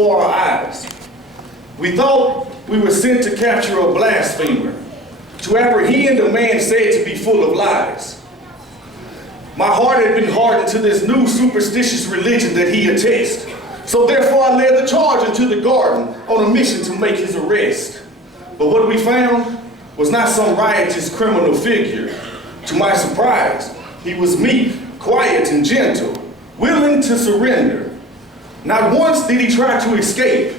before our eyes. We thought we were sent to capture a blasphemer, to apprehend a man said to be full of lies. My heart had been hardened to this new superstitious religion that he attested. So therefore I led the charge into the garden on a mission to make his arrest. But what we found was not some riotous criminal figure. To my surprise, he was meek, quiet, and gentle, willing to surrender. Not once did he try to escape.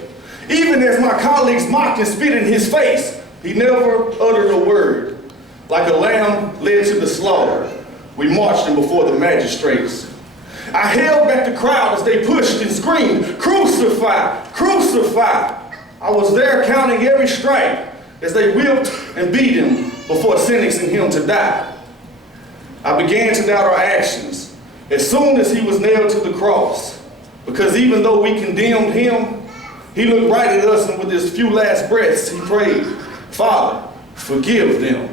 Even as my colleagues mocked and spit in his face, he never uttered a word. Like a lamb led to the slaughter, we marched him before the magistrates. I held back the crowd as they pushed and screamed, "Crucify! Crucify!" I was there counting every stripe as they whipped and beat him before sentencing him to die. I began to doubt our actions as soon as he was nailed to the cross, because even though we condemned him, he looked right at us, and with his few last breaths, he prayed, "Father, forgive them."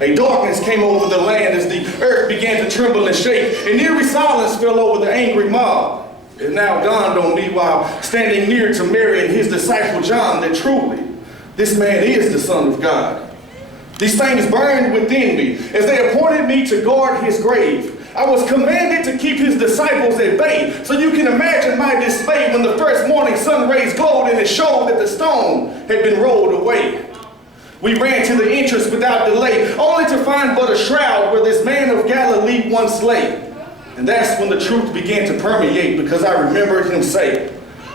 A darkness came over the land as the earth began to tremble and shake, and eerie silence fell over the angry mob. It now dawned on me while standing near to Mary and his disciple John that truly, this man is the Son of God. These things burned within me as they appointed me to guard his grave. I was commanded to keep his disciples at bay, so you can imagine my dismay when the first morning sun rays glowed and it showed that the stone had been rolled away. We ran to the entrance without delay, only to find but a shroud where this man of Galilee once lay. And that's when the truth began to permeate, because I remembered him say,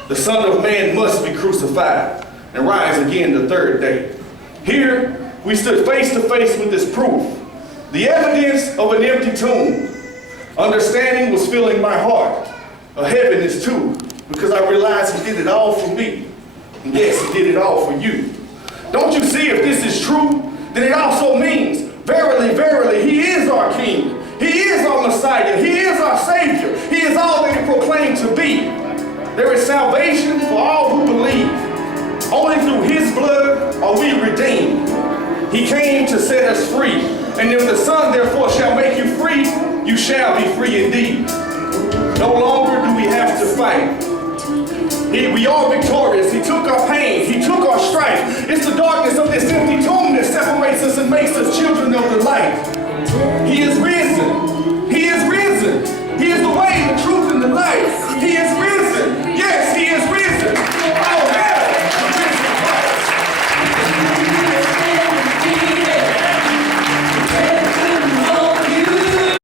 "The Son of Man must be crucified and rise again the third day." Here, we stood face to face with this proof, the evidence of an empty tomb. Understanding was filling my heart, a heaviness too, because I realized he did it all for me. And yes, he did it all for you. Don't you see, if this is true, then it also means, verily, verily, he is our King. He is our Messiah. He is our Savior. He is all that he proclaimed to be. There is salvation for all who believe. Only through his blood are we redeemed. He came to set us free. And if the Son therefore shall make you free, you shall be free indeed. No longer do we have to fight. We are victorious. He took our pain. He took our strife. It's the darkness of this empty tomb that separates us and makes us children of the light. He is risen.